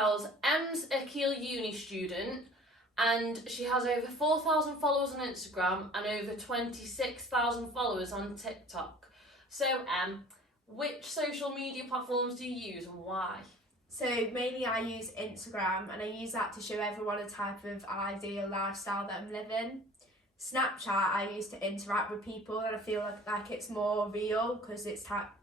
profiles Em's a Kiel Uni student, and she has over 4,000 followers on Instagram and over 26,000 followers on TikTok. So which social media platforms do you use and why? So mainly I use Instagram, and I use that to show everyone a type of ideal lifestyle that I'm living. Snapchat I use to interact with people, and I feel like it's more real because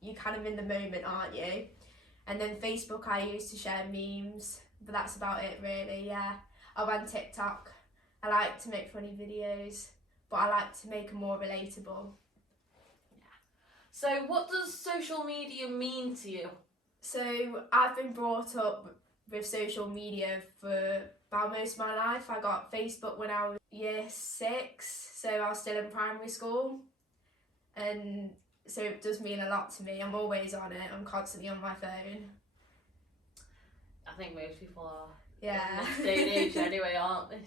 you're kind of in the moment, aren't you? And then Facebook I use to share memes, but that's about it really, yeah. I'm on TikTok. I like to make funny videos, but I like to make them more relatable. So what does social media mean to you? So I've been brought up with social media for about most of my life. I got Facebook when I was year 6, so I was still in primary school. And so it does mean a lot to me. I'm always on it. I'm constantly on my phone. I think most people are. Yeah. In this day and age anyway, aren't they?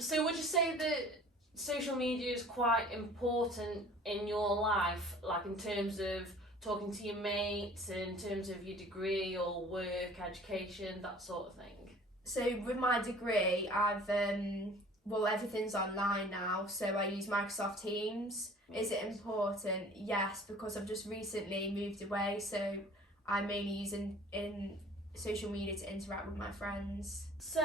So would you say that social media is quite important in your life, like in terms of talking to your mates, in terms of your degree or work, education, that sort of thing? So with my degree, everything's online now, so I use Microsoft Teams. Is it important? Yes, because I've just recently moved away, so I'm mainly using social media to interact with my friends. So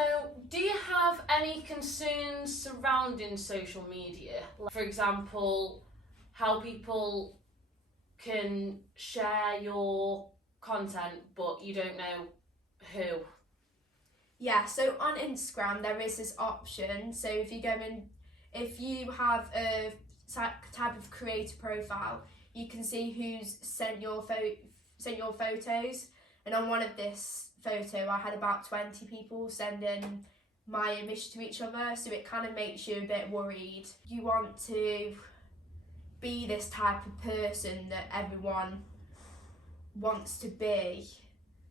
do you have any concerns surrounding social media? Like, for example, how people can share your content but you don't know who? Yeah, so on Instagram there is this option, so if you have a type of creator profile, you can see who's sent your photos. And on one of this photo, I had about 20 people sending my image to each other, so it kind of makes you a bit worried. You want to be this type of person that everyone wants to be,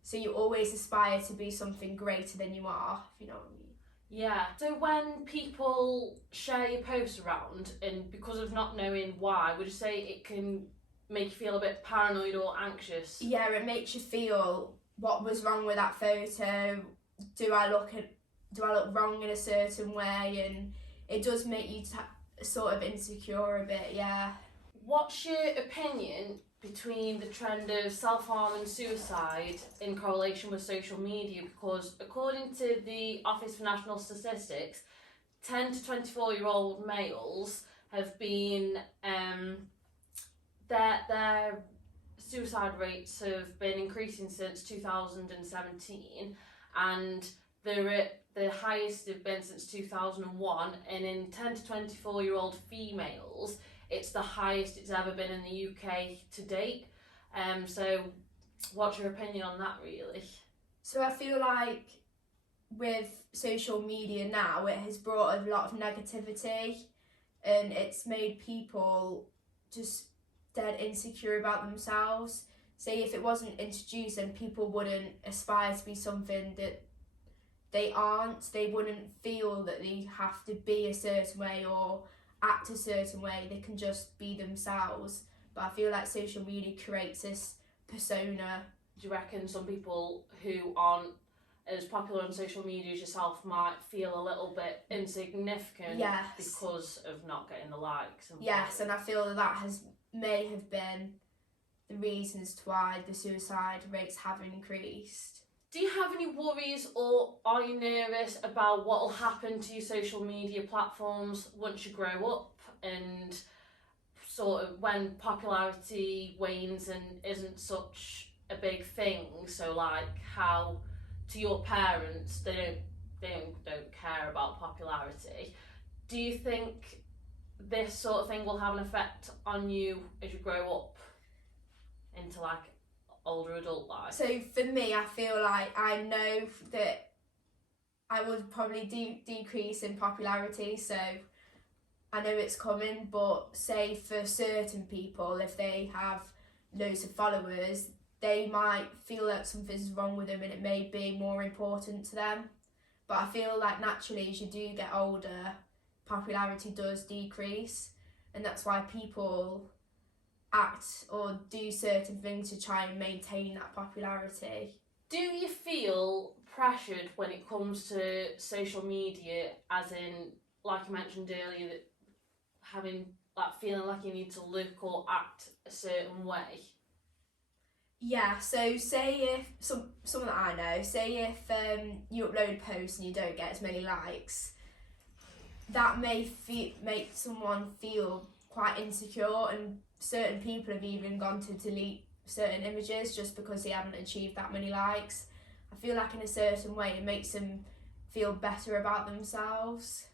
so you always aspire to be something greater than you are, if you know what I mean. Yeah, so when people share your posts around, and because of not knowing why, would you say it can make you feel a bit paranoid or anxious? Yeah, it makes you feel what was wrong with that photo. Do I look wrong in a certain way? And it does make you sort of insecure a bit, yeah. What's your opinion between the trend of self-harm and suicide in correlation with social media? Because according to the Office for National Statistics, 10 to 24-year-old males have been their suicide rates have been increasing since 2017, and they're at the highest they've been since 2001, and in 10 to 24-year-old females it's the highest it's ever been in the UK to date. So what's your opinion on that really? So I feel like with social media now, it has brought a lot of negativity, and it's made people just dead insecure about themselves. Say if it wasn't introduced, then people wouldn't aspire to be something that they aren't. They wouldn't feel that they have to be a certain way or act a certain way. They can just be themselves. But I feel like social media creates this persona. Do you reckon some people who aren't as popular on social media as yourself might feel a little bit insignificant? Yes. Because of not getting the likes? Yes, and I feel that may have been the reasons to why the suicide rates have increased. Do you have any worries, or are you nervous about what will happen to your social media platforms once you grow up, and sort of when popularity wanes and isn't such a big thing? So like how to your parents, they don't care about popularity. Do you think this sort of thing will have an effect on you as you grow up into like older adult life? So for me, I feel like I know that I would probably decrease in popularity, so I know it's coming. But say for certain people, if they have loads of followers, they might feel like something's wrong with them and it may be more important to them. But I feel like naturally as you do get older, popularity does decrease, and that's why people act or do certain things to try and maintain that popularity. Do you feel pressured when it comes to social media, as in, like you mentioned earlier, that having like feeling like you need to look or act a certain way? Yeah, so say if someone that I know, say if you upload a post and you don't get as many likes, that may make someone feel quite insecure, and certain people have even gone to delete certain images just because they haven't achieved that many likes. I feel like in a certain way it makes them feel better about themselves.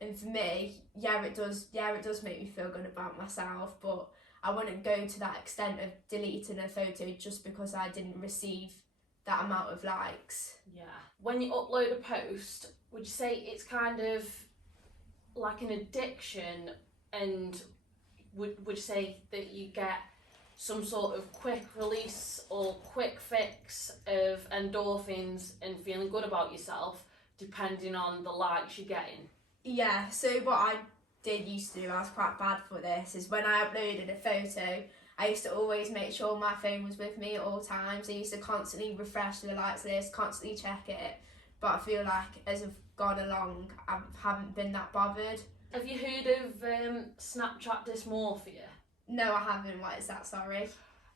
And for me, it does make me feel good about myself, but I wouldn't go to that extent of deleting a photo just because I didn't receive that amount of likes. Yeah. When you upload a post, would you say it's kind of like an addiction, and would you say that you get some sort of quick release or quick fix of endorphins and feeling good about yourself depending on the likes you're getting? Yeah, so what I did used to do, I was quite bad for this, is when I uploaded a photo, I used to always make sure my phone was with me at all times. I used to constantly refresh the likes list, constantly check it, but I feel like as I've gone along, I haven't been that bothered. Have you heard of Snapchat dysmorphia? No, I haven't. What is that? Sorry.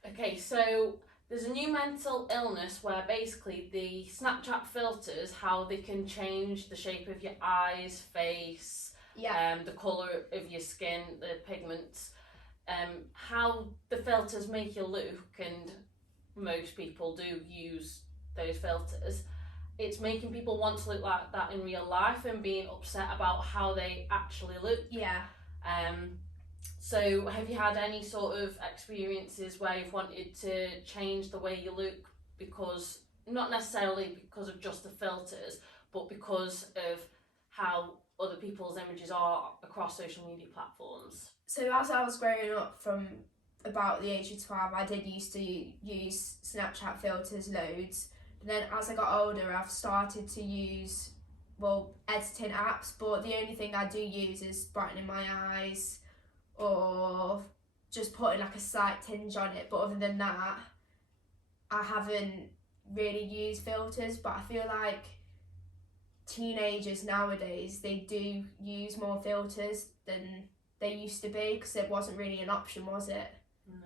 Okay, so there's a new mental illness where basically the Snapchat filters how they can change the shape of your eyes, face, Yeah. the colour of your skin, the pigments, how the filters make you look, and most people do use those filters. It's making people want to look like that in real life and being upset about how they actually look. Yeah. So have you had any sort of experiences where you've wanted to change the way you look, because not necessarily because of just the filters, but because of how other people's images are across social media platforms? So as I was growing up, from about the age of 12, I did used to use Snapchat filters loads. But then as I got older, I've started to use, editing apps, but the only thing I do use is brightening my eyes or just putting like a slight tinge on it. But other than that, I haven't really used filters. But I feel like teenagers nowadays, they do use more filters than they used to be, because it wasn't really an option, was it? No.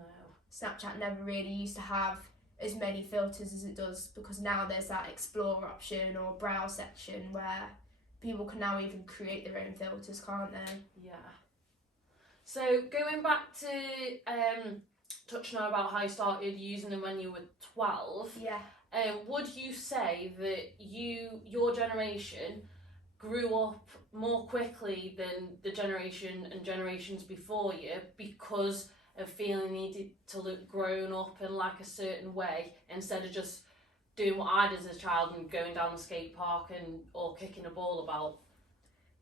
Snapchat never really used to have as many filters as it does, because now there's that explore option or browse section where people can now even create their own filters, can't they? Yeah. So going back to touching on about how you started using them when you were 12, Yeah. would you say that your generation grew up more quickly than the generation and generations before you because of feeling needed to look grown up in like a certain way, instead of just doing what I did as a child and going down the skate park or kicking a ball about?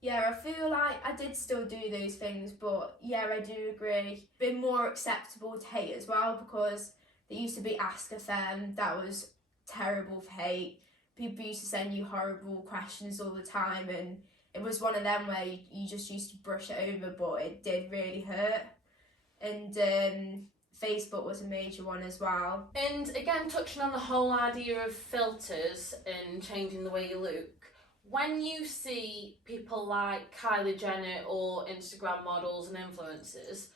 Yeah, I feel like I did still do those things, but yeah, I do agree. Been more acceptable to hate as well, because there used to be Ask a Fem, that was terrible for hate. People used to send you horrible questions all the time, and it was one of them where you just used to brush it over, but it did really hurt. And Facebook was a major one as well. And again, touching on the whole idea of filters and changing the way you look, when you see people like Kylie Jenner or Instagram models and influencers,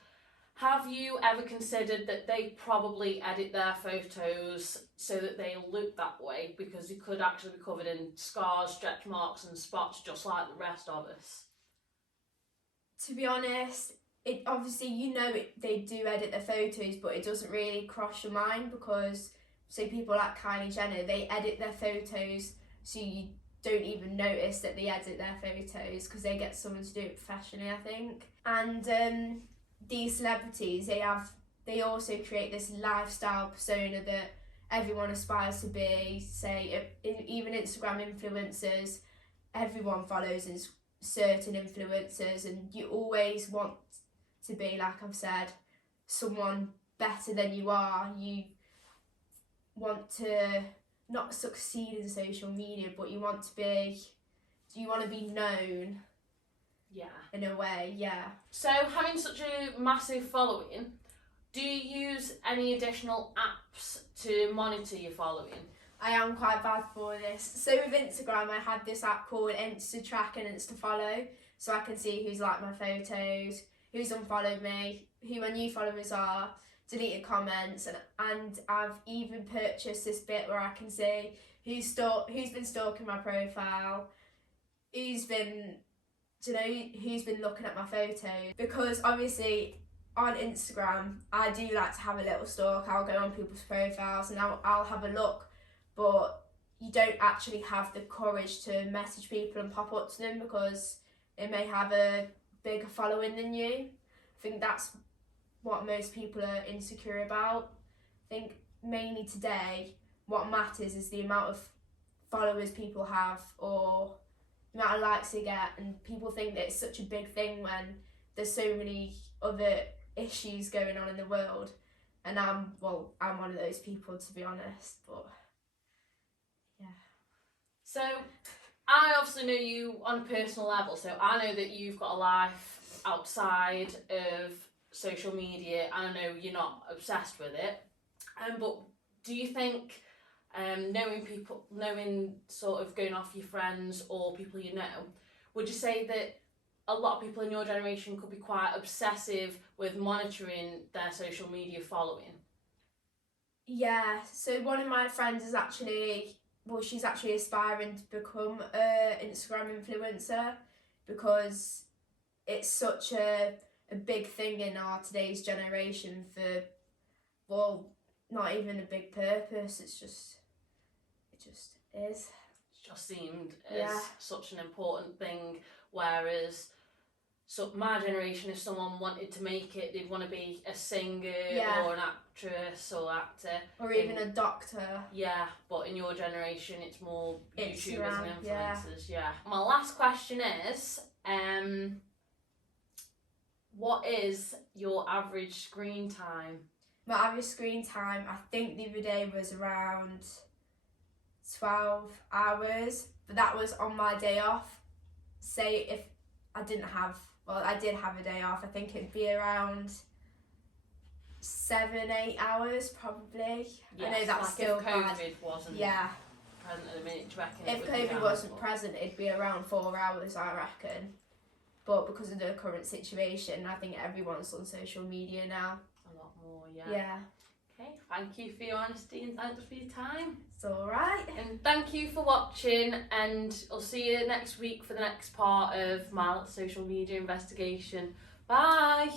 have you ever considered that they probably edit their photos so that they look that way, because they could actually be covered in scars, stretch marks and spots just like the rest of us? To be honest, it obviously, they do edit their photos, but it doesn't really cross your mind, because say people like Kylie Jenner, they edit their photos so you don't even notice that they edit their photos, because they get someone to do it professionally, I think. And these celebrities, they also create this lifestyle persona that everyone aspires to be. Say even Instagram influencers, everyone follows certain influencers, and you always want to be, like I've said, someone better than you are. You want to not succeed in social media, but you want to be known. Yeah. In a way, yeah. So having such a massive following, do you use any additional apps to monitor your following? I am quite bad for this. So with Instagram, I have this app called Insta-Track and Insta-Follow, so I can see who's liked my photos, who's unfollowed me, who my new followers are, deleted comments, and I've even purchased this bit where I can see who's been stalking my profile, who's been looking at my photos, because obviously on Instagram I do like to have a little stalk. I'll go on people's profiles and I'll have a look, but you don't actually have the courage to message people and pop up to them because they may have a bigger following than you. I think that's what most people are insecure about. I think mainly today what matters is the amount of followers people have or the amount of likes they get, and people think that it's such a big thing when there's so many other issues going on in the world, and I'm one of those people, to be honest, but yeah. So I obviously know you on a personal level, so I know that you've got a life outside of social media, and I know you're not obsessed with it, but do you think knowing sort of going off your friends or people you know, would you say that a lot of people in your generation could be quite obsessive with monitoring their social media following? Yeah, so one of my friends is she's actually aspiring to become an Instagram influencer because it's such a big thing in our today's generation for, not even a big purpose, it just is. It just seemed as such an important thing, whereas my generation, if someone wanted to make it, they'd want to be a singer or an actress or actor. Or even a doctor. Yeah, but in your generation it's more YouTubers and influencers, yeah. My last question is, what is your average screen time? My average screen time, I think the other day was around 12 hours, but that was on my day off. Say if I did have a day off, I think it'd be around 7-8 hours probably. Yes, I know that's like still if COVID bad. wasn't present at the minute, do you reckon? If COVID wasn't present, it'd be around 4 hours, I reckon. But because of the current situation, I think everyone's on social media now. A lot more, Yeah. Okay, thank you for your honesty and thanks for your time. It's alright. And thank you for watching, and I'll see you next week for the next part of my social media investigation. Bye!